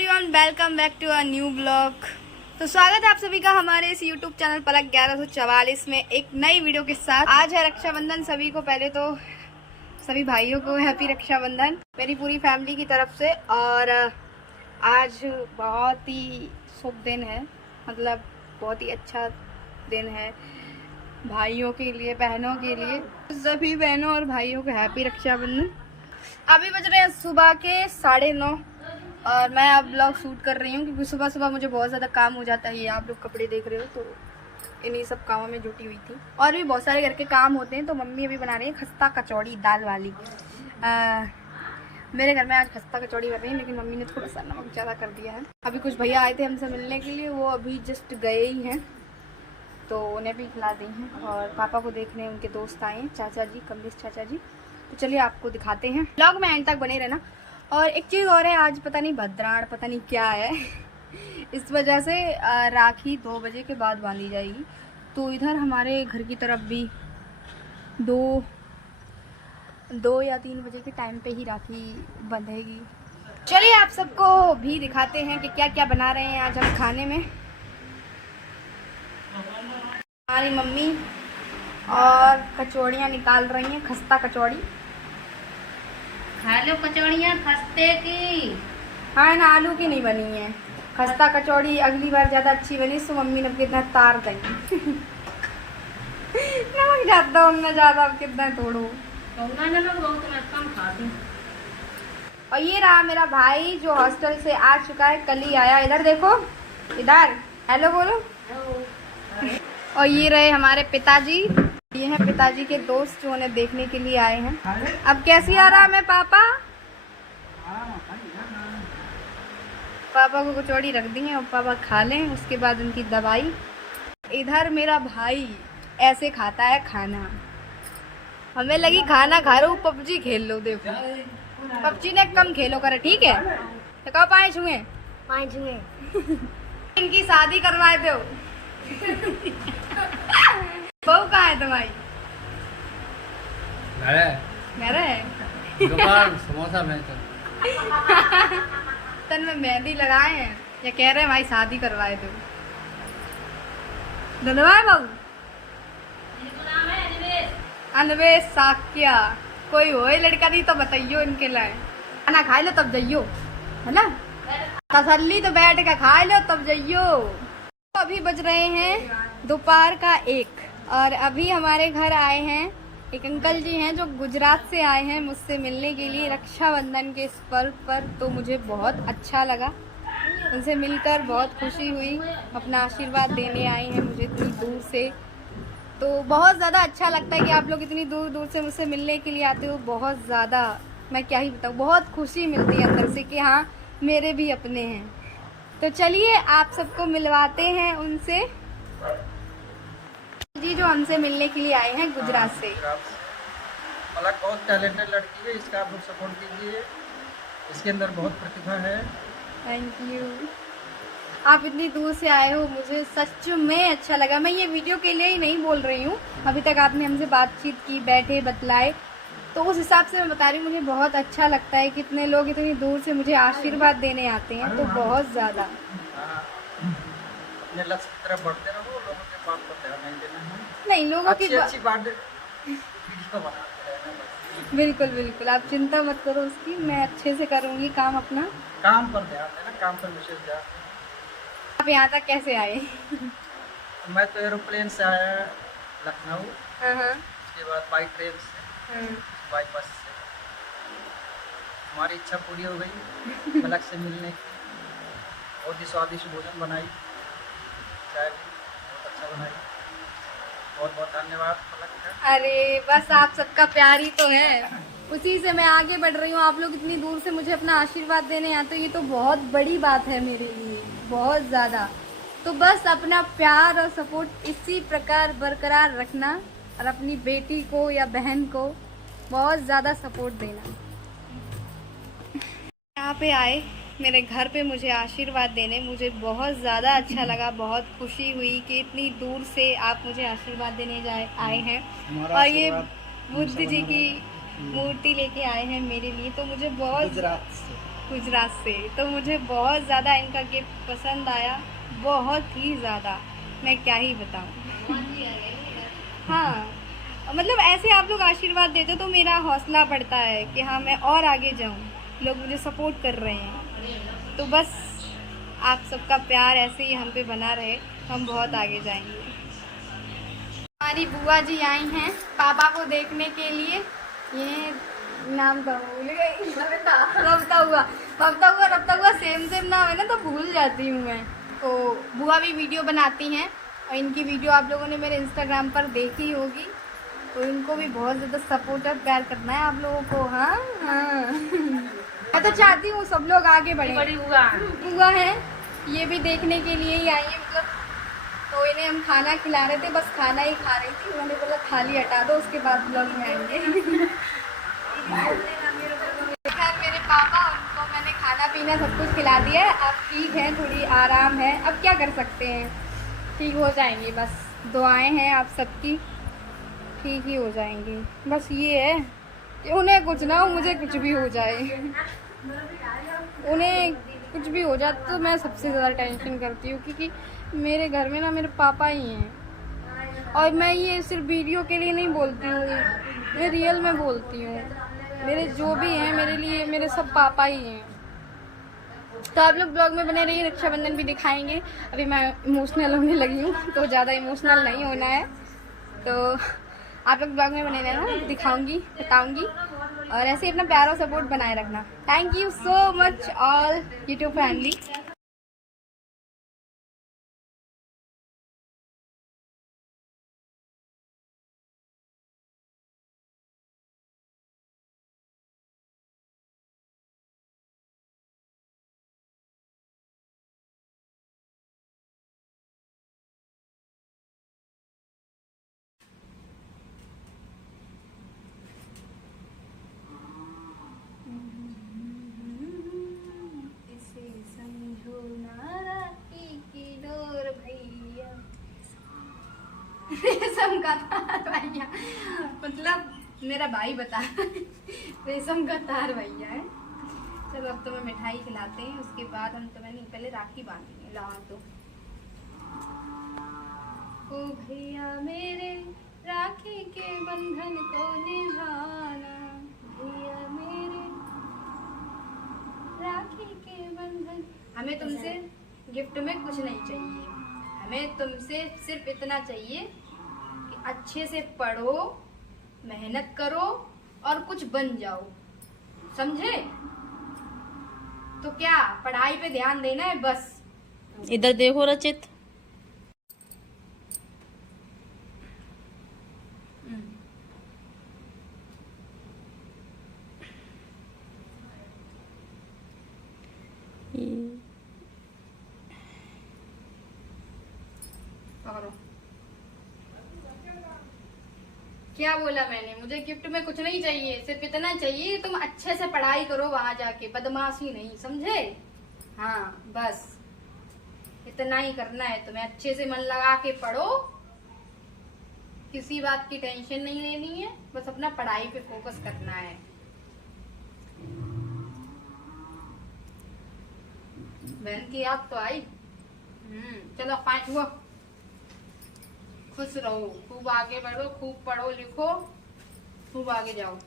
Everyone, welcome back to a new blog. तो स्वागत है आप सभी का हमारे इस यूट्यूब चैनल पलक 1144 में एक नई वीडियो के साथ। आज है रक्षाबंधन। सभी को पहले तो सभी भाइयों को हैप्पी रक्षाबंधन मेरी पूरी फैमिली की तरफ से। और आज बहुत ही शुभ दिन है, मतलब बहुत ही अच्छा दिन है भाइयों के लिए, बहनों के लिए। सभी बहनों और भाइयों को हैप्पी रक्षाबंधन। अभी बज रहे हैं सुबह के 9:30 और मैं अब ब्लॉग शूट कर रही हूँ क्योंकि सुबह सुबह मुझे बहुत ज़्यादा काम हो जाता है। ये आप लोग कपड़े देख रहे हो तो इन्हीं सब कामों में जुटी हुई थी और भी बहुत सारे घर के काम होते हैं। तो मम्मी अभी बना रही है खस्ता कचौड़ी दाल वाली। मेरे घर में आज खस्ता कचौड़ी बन रही है, लेकिन मम्मी ने थोड़ा सा नमक ज़्यादा कर दिया है। अभी कुछ भैया आए थे हमसे मिलने के लिए, वो अभी जस्ट गए ही हैं तो उन्हें भी खिला दी हैं। और पापा को देखने उनके दोस्त आए हैं, चाचा जी, कमलेश चाचा जी। तो चलिए आपको दिखाते हैं, ब्लॉग में एंड तक बने रहना। और एक चीज़ और है, आज पता नहीं भद्राण पता नहीं क्या है इस वजह से राखी 2 बजे के बाद बांधी जाएगी। तो इधर हमारे घर की तरफ भी 2 या 3 बजे के टाइम पे ही राखी बंधेगी। चलिए आप सबको भी दिखाते हैं कि क्या क्या बना रहे हैं आज हम खाने में। हमारी मम्मी और कचौड़ियाँ निकाल रही हैं, खस्ता कचौड़ी। खा लो कचौड़ियाँ खस्ते की। हाँ ना, आलू की नहीं बनी है खस्ता कचौड़ी। अगली बार ज़्यादा अच्छी बनी तो मम्मी ने कितना तार देंगी नमक जाता हूँ ना ज़्यादा, अब कितना तोड़ो। नमक बहुत मैं कम खाती हूँ। और ये रहा मेरा भाई जो हॉस्टल से आ चुका है, कल ही आया। इधर देखो, इधर हेलो बोलो। और ये रहे हमारे पिताजी, ये हैं पिताजी के दोस्त जो उन्हें देखने के लिए आए हैं। अब कैसी आ रहा है पापा? पापा को कचौड़ी रख दी है और पापा खा लें, उसके बाद उनकी दवाई। इधर मेरा भाई ऐसे खाता है खाना, हमें लगी खाना खा रहा हूँ, पबजी खेल लो। देखो पबजी ने कम खेलो कर, ठीक है? तो कब पाए छुए इनकी शादी करवाए दो बहू कहाँ है तुम्हारी? घर है दुकान समोसा में तन में मेहंदी लगाए हैं या कह रहे हैं भाई शादी करवाए दो। धन्यवाद बहू। अनवेश साक्या कोई हो लड़का दी तो बताइयो, इनके लिए खाना खा लो तब जाइयो, है ना? तसल्ली तो बैठ के खा लो तब जाइयो। तो अभी बज रहे हैं दोपहर का 1 और अभी हमारे घर आए हैं एक अंकल जी हैं जो गुजरात से आए हैं मुझसे मिलने के लिए रक्षाबंधन के इस पर्व पर। तो मुझे बहुत अच्छा लगा, उनसे मिलकर बहुत खुशी हुई। अपना आशीर्वाद देने आए हैं मुझे इतनी दूर से, तो बहुत ज़्यादा अच्छा लगता है कि आप लोग इतनी दूर दूर से मुझसे मिलने के लिए आते हो। बहुत ज़्यादा, मैं क्या ही बताऊँ, बहुत खुशी मिलती है अंदर से कि हाँ मेरे भी अपने हैं। तो चलिए आप सबको मिलवाते हैं उनसे जी जो हमसे मिलने के लिए आए हैं गुजरात से। पलक बहुत टैलेंटेड लड़की है, इसका आप लोग सपोर्ट कीजिए, इसके अंदर बहुत प्रतिभा है। थैंक यू, आप इतनी दूर से आए हो, मुझे सच में अच्छा लगा। मैं ये वीडियो के लिए ही नहीं बोल रही हूँ, अभी तक आपने हमसे बातचीत की, बैठे बतलाए, तो उस हिसाब से मैं बता रही हूँ। मुझे बहुत अच्छा लगता है कितने लोग इतनी दूर से मुझे आशीर्वाद देने आते हैं, तो बहुत ज़्यादा। अपने लक्ष्य की तरफ बढ़ते रहो, लोगों के बात पर ध्यान नहीं देना है। नहीं, लोगों की अच्छी बात बनाते रहना। बिल्कुल बिल्कुल, आप चिंता मत करो उसकी, मैं अच्छे से करूँगी काम अपना। काम पर ध्यान देना, काम पर विशेष ध्यान। आप यहाँ तक कैसे आए? मैं तो एरोप्लेन से आया लखनऊ, हाँ, उसके बाद बाई ट्रेन से, बाई बस से। हमारी इच्छा पूरी हो गई पलक से मिलने की। बहुत ही स्वादिष्ट भोजन बनाई, चाय भी बहुत अच्छा बनाई। बहुत बहुत धन्यवाद पलक का। अरे बस आप सबका प्यार ही तो है, उसी से मैं आगे बढ़ रही हूँ। आप लोग इतनी दूर से मुझे अपना आशीर्वाद देने आते हो, ये तो बहुत बड़ी बात है मेरे लिए, बहुत ज़्यादा। तो बस अपना प्यार और सपोर्ट इसी प्रकार बरकरार रखना और अपनी बेटी को या बहन को बहुत ज़्यादा सपोर्ट देना। यहाँ पे आए मेरे घर पे मुझे आशीर्वाद देने, मुझे बहुत ज़्यादा अच्छा लगा, बहुत खुशी हुई कि इतनी दूर से आप मुझे आशीर्वाद देने आए हैं। और ये बुद्ध जी की मूर्ति लेके आए हैं मेरे लिए, तो मुझे बहुत गुजरात से। तो मुझे बहुत ज़्यादा इनका गिफ्ट पसंद आया, बहुत ही ज़्यादा, मैं क्या ही बताऊँ। हाँ, मतलब ऐसे आप लोग आशीर्वाद देते तो मेरा हौसला बढ़ता है कि हाँ मैं और आगे जाऊँ, लोग मुझे सपोर्ट कर रहे हैं। तो बस आप सबका प्यार ऐसे ही हम पे बना रहे, हम बहुत आगे जाएंगे। हमारी बुआ जी आई हैं पापा को देखने के लिए। ये नाम तो भूल गई, रबता हुआ सेम नाम है ना, तो भूल जाती हूँ मैं। तो बुआ भी वीडियो बनाती हैं और इनकी वीडियो आप लोगों ने मेरे इंस्टाग्राम पर देखी होगी, तो इनको भी बहुत ज़्यादा सपोर्ट और प्यार करना है आप लोगों को। हाँ हाँ मैं तो चाहती हूँ सब लोग आगे बढ़े। बड़ी बुआ है, ये भी देखने के लिए ही आई है, मतलब तो इन्हें हम खाना खिला रहे थे, बस खाना ही खा रही थी। उन्होंने बोला थाली हटा दो, उसके बाद ब्लॉग में आएंगे। खैर मेरे पापा, उनको मैंने खाना पीना सब कुछ खिला दिया है, अब ठीक है, थोड़ी आराम है, अब क्या कर सकते हैं, ठीक हो जाएंगे। बस दुआएं हैं आप सबकी, ठीक ही हो जाएंगे। बस ये है कि उन्हें कुछ ना हो, मुझे कुछ भी हो जाए। उन्हें कुछ भी हो जाए तो मैं सबसे ज़्यादा टेंशन करती हूँ, क्योंकि मेरे घर में ना मेरे पापा ही हैं। और मैं ये सिर्फ वीडियो के लिए नहीं बोलती हूँ, मैं रियल में बोलती हूँ। मेरे जो भी हैं मेरे लिए मेरे सब पापा ही हैं। तो आप लोग ब्लॉग में बने रहिए, रक्षाबंधन भी दिखाएंगे। अभी मैं इमोशनल होने लगी हूँ, तो ज़्यादा इमोशनल नहीं होना है, तो आप लोग ब्लॉग में बने रहना, दिखाऊंगी, बताऊंगी, और ऐसे ही अपना प्यार और सपोर्ट बनाए रखना। Thank you so much all YouTube family. इसे समझो नाराज़ी की डोर भैया, रेशम का तार भैया, मतलब मेरा भाई बता रेशम का तार भैया है। चलो अब तो मैं मिठाई खिलाते हैं, उसके बाद हम तो मैंने पहले राखी बांधी ला तो। ओ भैया मेरे राखी के बंधन को निभाना, भैया मेरे राखी के बंधन। हमें तुमसे गिफ्ट में कुछ नहीं चाहिए, हमें तुमसे सिर्फ इतना चाहिए कि अच्छे से पढ़ो, मेहनत करो और कुछ बन जाओ, समझे? तो क्या पढ़ाई पे ध्यान देना है बस। इधर देखो रचित, पकड़ो। क्या बोला मैंने? मुझे गिफ्ट में कुछ नहीं चाहिए, सिर्फ इतना चाहिए तुम अच्छे से पढ़ाई करो वहां जाके, बदमाशी नहीं, समझे? हाँ बस इतना ही करना है तुम्हें, अच्छे से मन लगा के पढ़ो, किसी बात की टेंशन नहीं लेनी है, बस अपना पढ़ाई पे फोकस करना है। बहन की याद तो आई। चलो 5 हुआ, खुश रहो, खूब आगे बढ़ो, खूब पढ़ो लिखो, खूब आगे जाओ।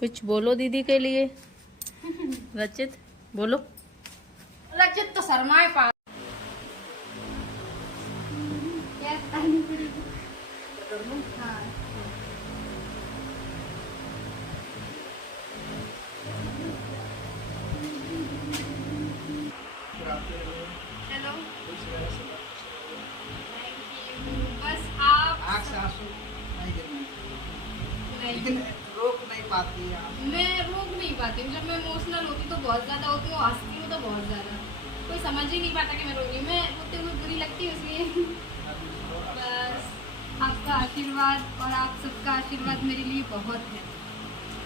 कुछ बोलो दीदी के लिए। रचित बोलो। रचित तो शर्माए पा। हाँ चलो बस आप आँख से आंसू नहीं गिरने, नहीं, लेकिन रोक नहीं पाती है आप। मैं रोक नहीं पाती हूँ। जब मैं इमोशनल होती तो बहुत ज्यादा होती हूँ, हंसती हूँ तो बहुत ज्यादा, कोई समझ ही नहीं पाता कि मैं रो रही हूँ। मैं रोते हुए बुरी लगती है, इसलिए बस आपका आशीर्वाद और आप सबका आशीर्वाद मेरे लिए बहुत है।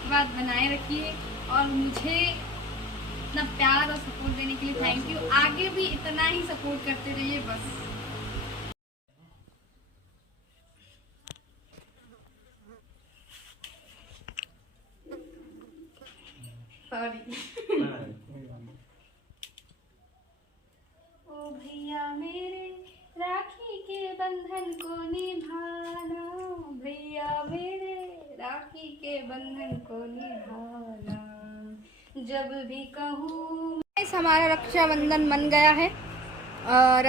बात बनाए रखिए और मुझे इतना प्यार और सपोर्ट देने के लिए थैंक यू। आगे भी इतना ही सपोर्ट करते रहिए बस। सॉरी। मेरे राखी के बंधन को निभाना, भैया मेरे राखी के बंधन को निभाना, जब भी कहूँ। हमारा रक्षाबंधन बन गया है और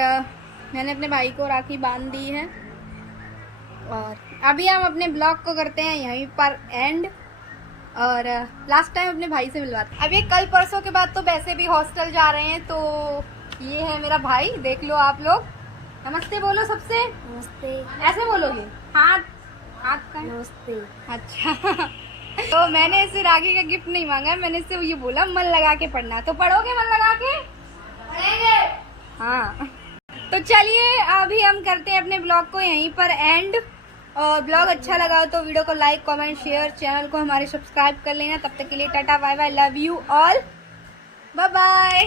मैंने अपने भाई को राखी बांध दी है और अभी हम अपने ब्लॉग को करते हैं यहीं पर एंड और लास्ट टाइम अपने भाई से मिलवाते। अभी कल परसों के बाद तो वैसे भी हॉस्टल जा रहे हैं, तो ये है मेरा भाई, देख लो आप लोग। नमस्ते बोलो सबसे। नमस्ते। ऐसे बोलोगे? हाथ हाथ का नमस्ते। अच्छा तो मैंने इससे राखी का गिफ्ट नहीं मांगा है, मैंने इससे ये बोला मन लगा के पढ़ना। तो पढ़ोगे मन लगा के? पढ़ेंगे। हाँ तो चलिए अभी हम करते हैं अपने ब्लॉग को यहीं पर एंड। और ब्लॉग अच्छा लगा हो तो वीडियो को लाइक कमेंट शेयर, चैनल को हमारे सब्सक्राइब कर लेना। तब तक के लिए tata bye bye, love you all, bye bye.